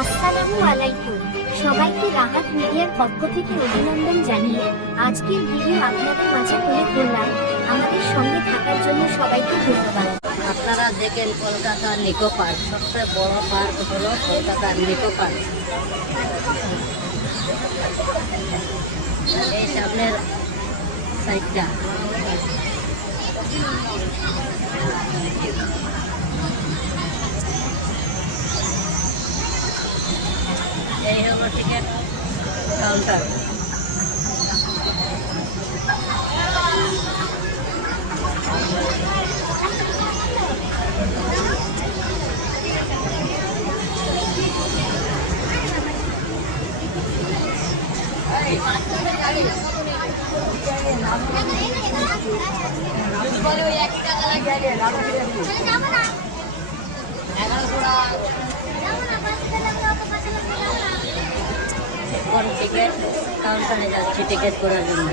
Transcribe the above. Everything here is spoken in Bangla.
আসসালামু আলাইকুম। সবাইকে রাহাত মিডিয়ার পক্ষ থেকে অভিনন্দন জানিয়ে আজকের ভিডিও আপনাদের মাঝে তুলে ধরলাম। আমাদের সঙ্গে থাকার জন্য সবাইকে ধন্যবাদ। আপনারা দেখেন কলকাতার নিকো পার্ক, সবচেয়ে বড় পার্ক হলো কলকাতার নিকো পার্ক। এই সামনের সাইডটা এই হলো টিকিট কাউন্টার। এখন টিকিট কাউন্টারে যাচ্ছি টিকিট করার জন্য।